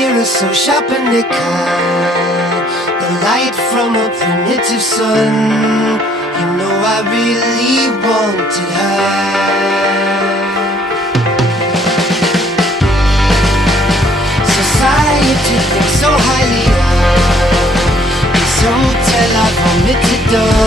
mirror so sharp and it cut the light from a primitive sun. You know I really wanted her. Society thinks so highly of this hotel I vomited on.